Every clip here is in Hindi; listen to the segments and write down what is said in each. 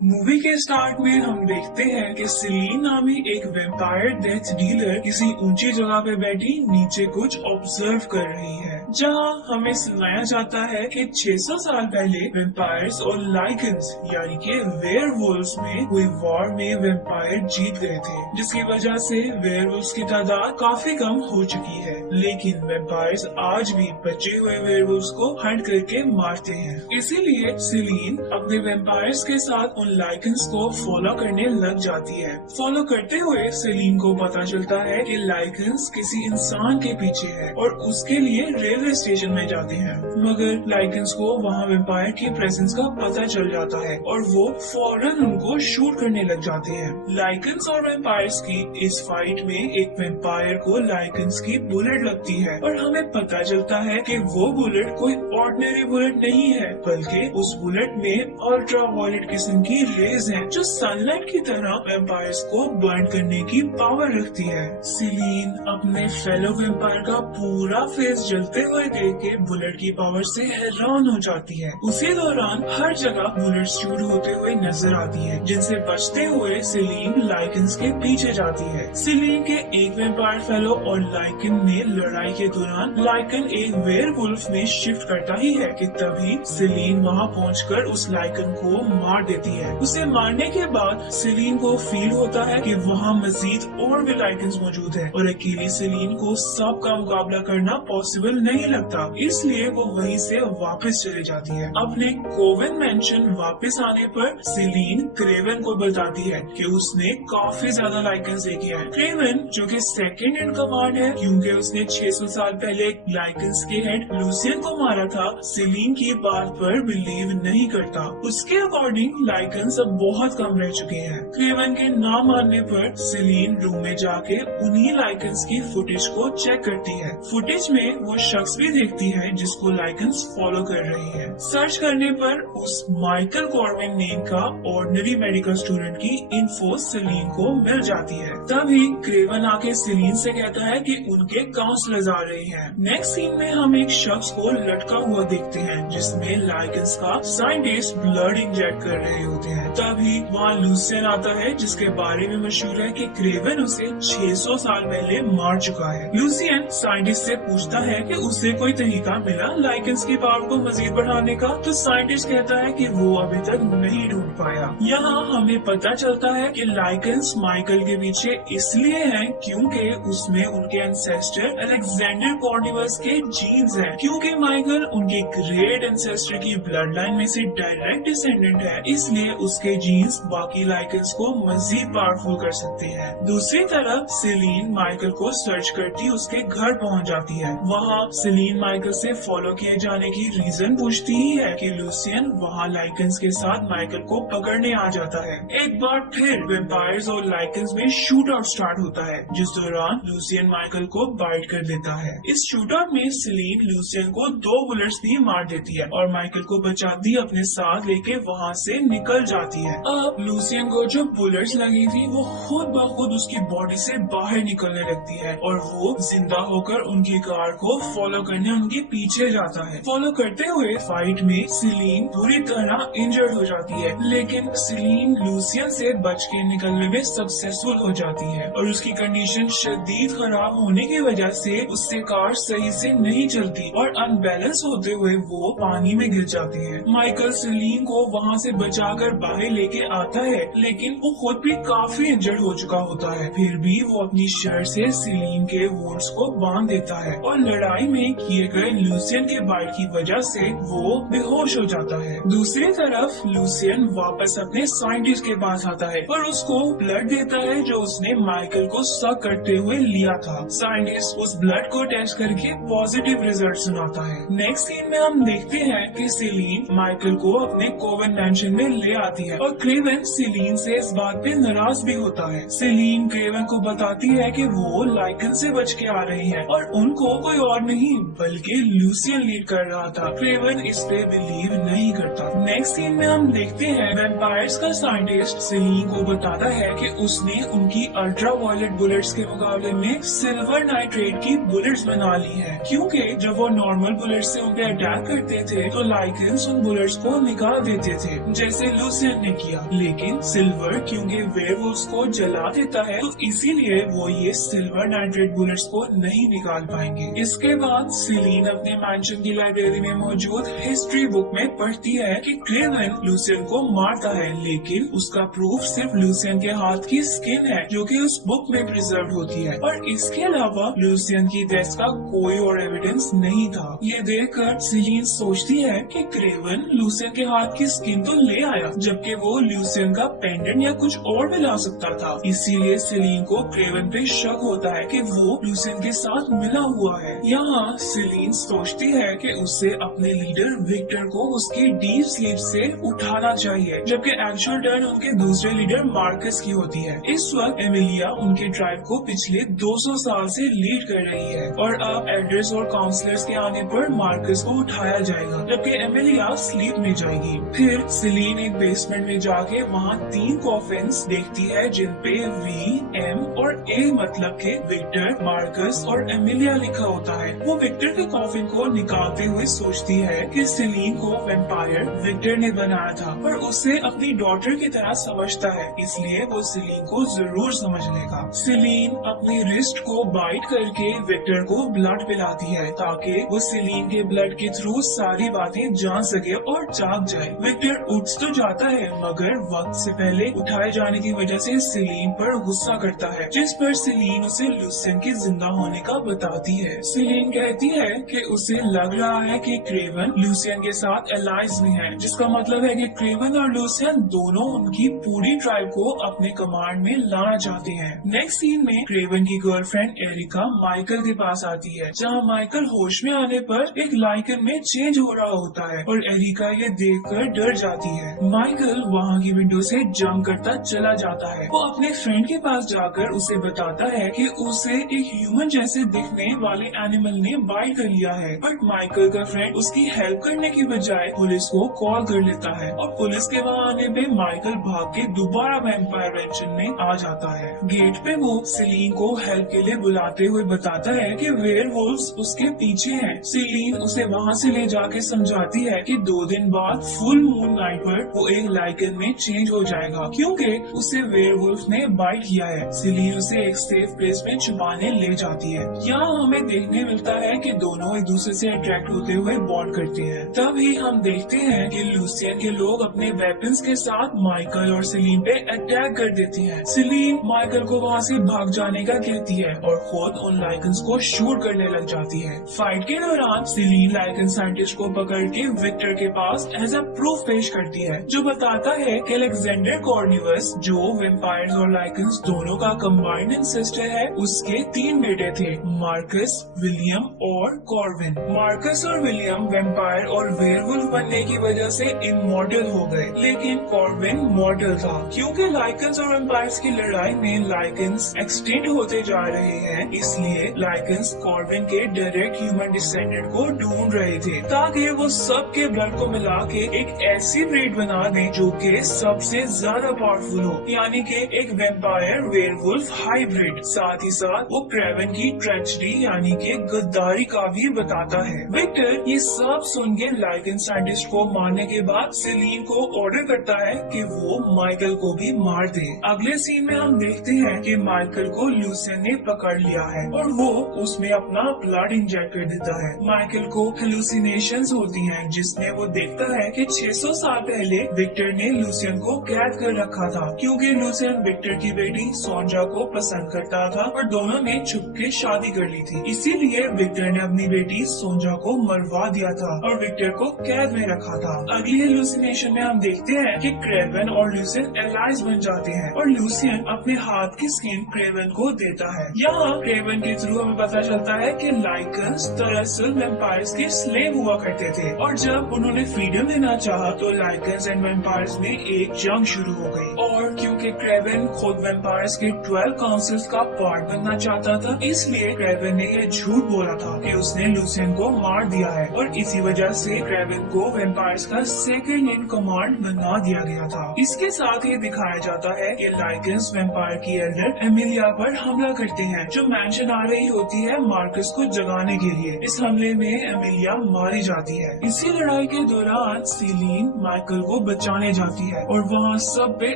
मूवी के स्टार्ट में हम देखते हैं कि सेलीन नामी एक वेम्पायर डेथ डीलर किसी ऊंची जगह पे बैठी नीचे कुछ ऑब्जर्व कर रही है, जहां हमें सुनाया जाता है कि 600 साल पहले वेम्पायर्स और लाइकन्स यानी कि वेयरवुल्व्स में हुई वॉर में वेम्पायर जीत गए थे, जिसकी वजह से वेयरवुल्व्स की तादाद काफी कम हो चुकी है। लेकिन वेम्पायर्स आज भी बचे हुए वेयरवुल्व्स को हंट करके मारते हैं। इसीलिए सेलीन अपने वेम्पायर्स के साथ लाइकन्स को फॉलो करने लग जाती है। फॉलो करते हुए सेलीन को पता चलता है कि लाइकन्स किसी इंसान के पीछे है और उसके लिए रेलवे स्टेशन में जाते हैं। मगर लाइकन्स को वहाँ वेम्पायर की प्रेजेंस का पता चल जाता है और वो फौरन उनको शूट करने लग जाते हैं। लाइकन्स और वेम्पायर्स की इस फाइट में एक वेम्पायर को लाइकन्स की बुलेट लगती है और हमें पता चलता है कि वो बुलेट कोई ऑर्डिनरी बुलेट नहीं है, बल्कि उस बुलेट में अल्ट्रा वायलेट किस्म की रेज हैं, जो सनलाइट की तरह वेम्पायर्स को बर्न करने की पावर रखती है। सेलीन अपने फेलो वेम्पायर का पूरा फेस जलते हुए देख के बुलेट की पावर से हैरान हो जाती है। उसी दौरान हर जगह बुलेट शूट होते हुए नजर आती है, जिनसे बचते हुए सेलीन लाइकन्स के पीछे जाती है। सेलीन के एक वेम्पायर फेलो और लाइकन में लड़ाई के दौरान लाइकन एक वेयरवुल्फ में शिफ्ट करता ही है कि तभी सेलीन वहाँ पहुँचकर उस लाइकन को मार देती है। उसे मारने के बाद सेलीन को फील होता है कि वहाँ मजीद और भी लाइकन्स मौजूद है और अकेली सेलीन को सबका मुकाबला करना पॉसिबल नहीं लगता, इसलिए वो वहीं से वापस चले जाती है। अपने कोवन मेंशन वापस आने पर सेलीन क्रेवन को बताती है कि उसने काफी ज्यादा लाइकन्स देखे हैं। क्रेवन जो कि सेकंड इन कमांड है, क्योंकि उसने 600 साल पहले लाइकन्स के हेड लूसियन को मारा था, सेलीन की बात पर बिलीव नहीं करता। उसके अकॉर्डिंग लाइकन्स अब बहुत कम रह चुके हैं। क्रेवन के ना मारने पर सेलीन रूम में जाके उन्हीं लाइकन्स की फुटेज को चेक करती है। फुटेज में वो शख्स भी देखती है जिसको लाइकन्स फॉलो कर रही है। सर्च करने पर उस माइकल कॉर्विन नेम का ऑर्डिनरी मेडिकल स्टूडेंट की इन्फो सेलीन को मिल जाती है। तभी क्रेवन आके सेलीन से कहता है कि उनके काउंसलर्स आ रहे हैं। नेक्स्ट सीन में हम एक शख्स को लटका हुआ देखते हैं, जिसमें लाइकन्स का साइंटिस्ट ब्लड इंजेक्ट कर रहे होते हैं। तभी वहाँ लूसियन आता है, जिसके बारे में मशहूर है कि क्रेवन उसे 600 साल पहले मार चुका है। लूसियन साइंटिस्ट से पूछता है कि उसे कोई तरीका मिला लाइकन्स की पावर को मजीद बढ़ाने का, तो साइंटिस्ट कहता है कि वो अभी तक नहीं ढूंढ पाया। यहाँ हमें पता चलता है कि लाइकन्स माइकल के पीछे इसलिए हैं क्योंकि उसमें उनके एंसेस्टर अलेक्जेंडर कॉर्निवस के जीन्स हैं। क्योंकि माइकल उनके ग्रेट एंसेस्टर की ब्लड लाइन में से डायरेक्ट डिसेंडेंट है, इसलिए उसके जीन्स बाकी लाइकन्स को मजीद पावरफुल कर सकते हैं। दूसरी तरफ सेलीन माइकल को सर्च करती उसके घर पहुंच जाती है। वहाँ सेलीन माइकल से फॉलो किए जाने की रीजन पूछती ही है कि लूसियन वहाँ लाइकन्स के साथ माइकल को पकड़ने आ जाता है। एक बार फिर वेम्पायर्स और लाइकन्स में शूट आउट स्टार्ट होता है, जिस दौरान लूसियन माइकल को बाइट कर देता है। इस शूट आउट में सेलीन लूसियन को 2 बुलेट्स भी मार देती है और माइकल को बचाती अपने साथ लेके वहाँ से निकल जाती है। अब लूसियन को जो बुलेट्स लगी थी वो खुद ब खुद उसकी बॉडी से बाहर निकलने लगती है और वो जिंदा होकर उनकी कार को फॉलो करने उनके पीछे जाता है। फॉलो करते हुए फाइट में सेलीन पूरी तरह इंजर्ड हो जाती है, लेकिन सेलीन लूसियन से बच के निकलने में सक्सेसफुल हो जाती है और उसकी कंडीशन शदीद खराब होने की वजह से उससे कार सही से नहीं चलती और अनबैलेंस होते हुए वो पानी में गिर जाती है। माइकल सेलीन को वहाँ से बचाकर बाहर लेके आता है, लेकिन वो खुद भी काफी इंजर्ड हो चुका होता है। फिर भी वो अपनी शर्ट से सेलीन के वुंड्स को बांध देता है और लड़ाई में किए गए लूसियन के बाइट की वजह से वो बेहोश हो जाता है। दूसरी तरफ लूसियन वापस अपने साइंटिस्ट के पास आता है और उसको ब्लड देता है जो उसने माइकल को सक करते हुए लिया था। साइंटिस्ट उस ब्लड को टेस्ट करके पॉजिटिव रिजल्ट सुनाता है। नेक्स्ट सीन में हम देखते हैं कि सेलीन माइकल को अपने कोवन मैंशन में ले आती है और क्रेवन सेलीन से इस बात पे नाराज भी होता है। सेलीन क्रेवन को बताती है कि वो लाइकन से बच के आ रही है और उनको कोई और नहीं बल्कि लूसियन लीड कर रहा था। क्रेवन इस पे बिलीव नहीं करता। नेक्स्ट सीन में हम देखते हैं वेम्पायर्स का साइंटिस्ट सेलीन को बताता है कि उसने उनकी अल्ट्रा वायलेट बुलेट्स के मुकाबले में सिल्वर नाइट्रेट की बुलेट्स बना ली है, क्योंकि जब वो नॉर्मल बुलेट्स से उन पे अटैक करते थे तो लाइकन्स उन बुलेट्स को निकाल देते थे। जैसे लूसियन ने किया, लेकिन सिल्वर क्योंकि वेयरवुल्व्स को जला देता है तो इसीलिए वो ये सिल्वर नाइट्रेट बुलेट्स को नहीं निकाल पाएंगे। इसके बाद सेलिन अपने मैंशन की लाइब्रेरी में मौजूद हिस्ट्री बुक में पढ़ती है कि क्रेवन लूसियन को मारता है, लेकिन उसका प्रूफ सिर्फ लूसियन के हाथ की स्किन है जो कि उस बुक में प्रिजर्व होती है, और इसके अलावा लूसियन की डेथ का कोई और एविडेंस नहीं था। ये देखकर सेलिन सोचती है कि क्रेवन लूसियन के हाथ की स्किन तो ले आया, जबकि वो लूसियन का पेंडेंट या कुछ और भी ला सकता था। इसीलिए सेलिन को क्रेवन पे शक होता है कि वो लूसियन के साथ मिला हुआ है। यहाँ सेलिन सोचती है कि उसे अपने लीडर विक्टर को उसकी डीप स्लीप से उठाना चाहिए, जबकि एक्चुअल टर्न उनके दूसरे लीडर मार्कस की होती है। इस वक्त एमिलिया उनके ट्राइब को पिछले 200 साल से लीड कर रही है, और अब एल्डर्स और काउंसलर्स के आने पर मार्कस को उठाया जाएगा, जबकि एमिलिया स्लीप में जाएगी। फिर सेलिन एक बेसमेंट में जाके वहाँ 3 कॉफिन्स देखती है जिन पे V, M और A मतलब के विक्टर, मार्कस और एमिलिया लिखा होता है। वो विक्टर के कॉफिन को निकालते हुए सोचती है कि सेलिन को वैम्पायर विक्टर ने बनाया था, पर उसे अपनी डॉटर की तरह समझता है, इसलिए वो सेलिन को जरूर समझ लेगा। सेलिन अपनी रिस्ट को बाइट करके विक्टर को ब्लड पिलाती है ताकि वो सेलिन के ब्लड के थ्रू सारी बातें जान सके और जाग जाए। विक्टर उठ तो जाता है, मगर वक्त से पहले उठाए जाने की वजह से सेलिन पर गुस्सा करता है, जिस पर सेलिन उसे लूसियन के जिंदा होने का बताती है। सेलिन कहती है कि उसे लग रहा है कि क्रेवन लूसियन के साथ एलाइज में है, जिसका मतलब है कि क्रेवन और लूसियन दोनों उनकी पूरी ट्राइब को अपने कमांड में लाना चाहते हैं। नेक्स्ट सीन में क्रेवन की गर्लफ्रेंड एरिका माइकल के पास आती है, जहाँ माइकल होश में आने पर एक लाइकन में चेंज हो रहा होता है और एरिका ये देखकर डर जाती है। माइकल वहाँ की विंडो से जंप करता चला जाता है। वो अपने फ्रेंड के पास जाकर उसे बताता है कि उसे एक ह्यूमन जैसे दिखने वाले एनिमल ने बाइट कर लिया है, बट माइकल का फ्रेंड उसकी हेल्प करने की बजाय पुलिस को कॉल कर लेता है, और पुलिस के वहाँ आने पे माइकल भाग के दोबारा वैम्पायर मैंशन में आ जाता है। गेट पे वो सेलिन को हेल्प के लिए बुलाते हुए बताता है कि वेयरवुल्व्स उसके पीछे हैं। सेलिन उसे वहाँ से ले जाके समझाती है कि 2 दिन बाद फुल मून नाइट पर वो एक लाइकन में चेंज हो जाएगा, क्योंकि उसे वेयरवुल्फ ने बाइट किया है। सेलिन उसे एक सेफ प्लेस में छुपाने ले जाती है। यहाँ हमें देखने मिलता है कि दोनों एक दूसरे से अट्रैक्ट होते हुए बॉन्ड करते हैं। तभी हम देखते हैं कि लूसियन के लोग अपने वेपन्स के साथ माइकल और सेलिन पे अटैक कर देती हैं। सेलिन माइकल को वहाँ से भाग जाने का कहती है और खुद उन लाइकन्स को शूट करने लग जाती है। फाइट के दौरान सेलिन लाइकन साइंटिस्ट को पकड़ के विक्टर के पास एज अ प्रूफ पेश करती है, जो बताता है कि अलेक्जेंडर कॉर्निवस, जो वेम्पायर्स और लाइकन्स दोनों का कंबाइंड एंसेस्टर है, उसके 3 बेटे थे, मार्कस, विलियम और कॉर्विन। मार्कस और विलियम वेम्पायर और वेयरवुल्फ बनने की वजह से इमॉर्टल हो गए, लेकिन कॉर्विन मॉर्टल था। क्योंकि लाइकन्स और वेम्पायर्स की लड़ाई में लाइकन्स एक्सटिंक्ट होते जा रहे हैं, इसलिए लाइकन्स कॉर्विन के डायरेक्ट ह्यूमन डिसेंडेंट को ढूंढ रहे थे, ताकि वो सबके ब्लड को मिला के एक ऐसी ब्रीड बना दें जो कि सबसे ज्यादा पावरफुल हो, यानी कि एक वेम्पायर वेयरवुल्फ हाइब्रिड। साथ ही साथ वो क्रेवन की ट्रेजेडी यानी कि गद्दारी का भी बताता है। विक्टर ये सब सुन के लाइकन साइंटिस्ट को मारने के बाद सेलिन को ऑर्डर करता है कि वो माइकल को भी मार दे। अगले सीन में हम देखते हैं कि माइकल को लूसियन ने पकड़ लिया है और वो उसमें अपना ब्लड इंजेक्ट कर देता है। माइकल को हेलुसिनेशंस होती हैं, जिसमें वो देखता है कि 600 साल पहले विक्टर ने लूसियन को कैद कर रखा था, क्योंकि लूसियन विक्टर की बेटी सोंजा को पसंद करता था और दोनों ने छुप के शादी कर ली थी। इसीलिए विक्टर ने अपनी बेटी सोंजा को मरवा दिया था और विक्टर को कैद में रखा था। अगली हेलुसिनेशन में हम देखते हैं कि क्रेवन और लूसियन एलाइज बन जाते हैं और लूसियन अपने हाथ की स्किन क्रेवन को देता है। यहाँ क्रेवन के थ्रू हमें पता चलता है कि लाइकन्स दरअसल वेम्पायर्स के स्लेव हुआ करते थे और जब उन्होंने फ्रीडम लेना चाहा तो लाइकन्स एंड वेम्पायर्स में एक जंग शुरू हो गई। और क्योंकि क्रेवन खुद वेम्पायर्स के 12 काउंसिल्स का पार्ट बनना चाहता था, इसलिए क्रेवन ने ये झूठ बोला था कि उसने लूसियन को मार दिया है और इसी वजह से क्रेवन को वेम्पायर्स का सेकंड इन कमांड बना दिया गया था। इसके साथ ये दिखाया जाता है कि लाइकन्स वेम्पायर की एल्डर एमिलिया पर हमला करते हैं, जो मैंशन आ रही होती है मार्कस को जगाने के लिए। इस हमले में एमिलिया मारी जाती है। इसी लड़ाई के दौरान सेलिन माइकल को बचाने जाती है और वहाँ सब पे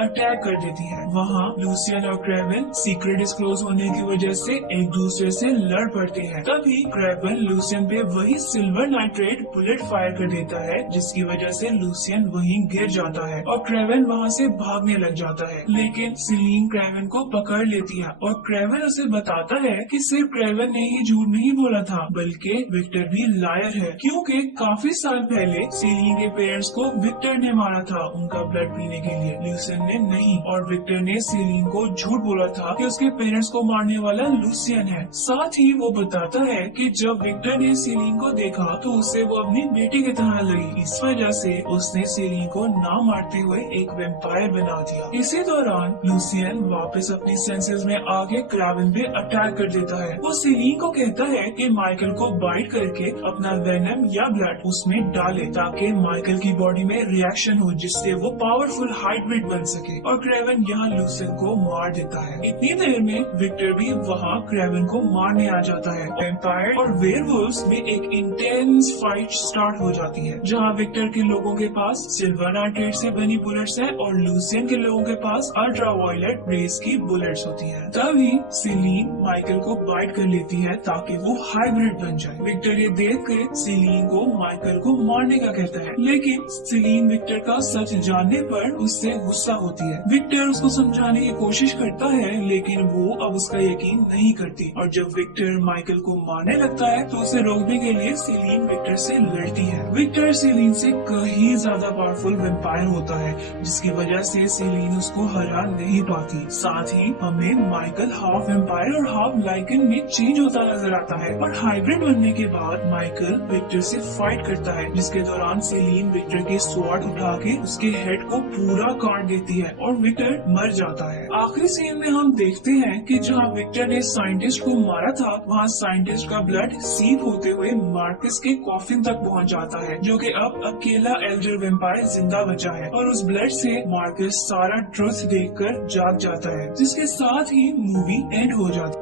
अटैक कर देती है। वहाँ लूसियन और क्रेवन सीक्रेट डिस्क्लोज होने की वजह से एक दूसरे से लड़ पड़ते हैं। तभी क्रेवन लूसियन पे वही सिल्वर नाइट्रेट बुलेट फायर कर देता है, जिसकी वजह से लूसियन वहीं गिर जाता है और क्रेवन वहाँ से भागने लग जाता है। लेकिन सीलीन क्रेवन को पकड़ लेती है और क्रेवन उसे बताता है कि सिर्फ क्रेवन ने ही झूठ नहीं बोला था, बल्कि विक्टर भी लायर है, क्योंकि काफी साल पहले सीलीन के पेरेंट्स को विक्टर ने मारा था उनका ब्लड पीने के लिए, लूसियन ने नहीं। और विक्टर ने सीलीन को झूठ बोला था कि उसके पेरेंट्स को मारने वाला लूसियन है। साथ ही वो बताता है कि जब विक्टर ने सीलीन को देखा तो उससे वो अपनी बेटी की तरह लगी, इस वजह से उसने सीलीन को ना मारते हुए एक वेम्पायर बना दिया। इसी दौरान लूसियन वापस अपनी सेंसेस में आके क्रेवन पे अटैक कर देता है। वो सीलीन को कहता है कि माइकल को बाइट करके अपना वेनम या ब्लड उसमें डाले ताकि माइकल की बॉडी में रिएक्शन हो, जिससे वो पावरफुल हाइब्रिड बन सके। और क्रेवन यहाँ लूसियन को मार देता है। इतनी देर में विक्टर भी वहाँ क्रेवन को मारने आ जाता है। वेम्पायर और वेयरवुल्व्स में एक इंटेंस फाइट स्टार्ट हो जाती है, जहाँ विक्टर के लोगों के पास सिल्वर नाइट्रेट से बनी बुलेट्स है और लूसियन के लोगों के पास अल्ट्रावायलेट रेज की बुलेट्स होती है। तभी सीलीन माइकल को बाइट कर लेती है ताकि वो हाइब्रिड बन जाए। विक्टर ये देख कर सीलीन को माइकल को मारने का कहता है, लेकिन सीलीन विक्टर का सच जानने पर उससे गुस्सा होती है। विक्टर उसको समझाने की कोशिश करता है, लेकिन वो अब उसका यकीन नहीं करती। और जब विक्टर माइकल को मारने लगता है तो उसे रोकने के लिए सीलीन विक्टर से लड़ती है। विक्टर सीलीन से कहीं ज्यादा पावरफुल वेम्पायर होता है, जिसकी वजह से सीलीन उसको हरा नहीं पाती। साथ ही हमें माइकल हाफ वेम्पायर और हाफ लाइकन में चेंज होता नजर आता है। और हाइब्रिड बनने के बाद माइकल विक्टर से फाइट करता है, जिसके दौरान सीलीन विक्टर के स्वॉर्ड उठा के उसके हेड को पूरा काट देती है और विक्टर मर जाता है। आखिरी सीन में हम देखते हैं कि जहाँ विक्टर ने साइंटिस्ट को मारा था, वहाँ साइंटिस्ट का ब्लड सीप होते हुए मार्कस के कॉफिन तक पहुँच जाता है, जो कि अब अकेला एल्डर वेम्पायर जिंदा बचा है। और उस ब्लड से मार्कस सारा ट्रुथ देखकर जाग जाता है, जिसके साथ ही मूवी एंड हो जाती है।